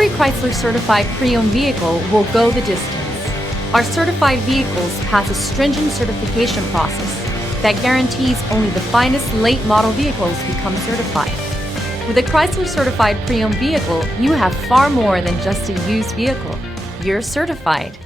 Every Chrysler certified pre-owned vehicle will go the distance. Our certified vehicles pass a stringent certification process that guarantees only the finest late model vehicles become certified. With a Chrysler certified pre-owned vehicle, you have far more than just a used vehicle. You're certified.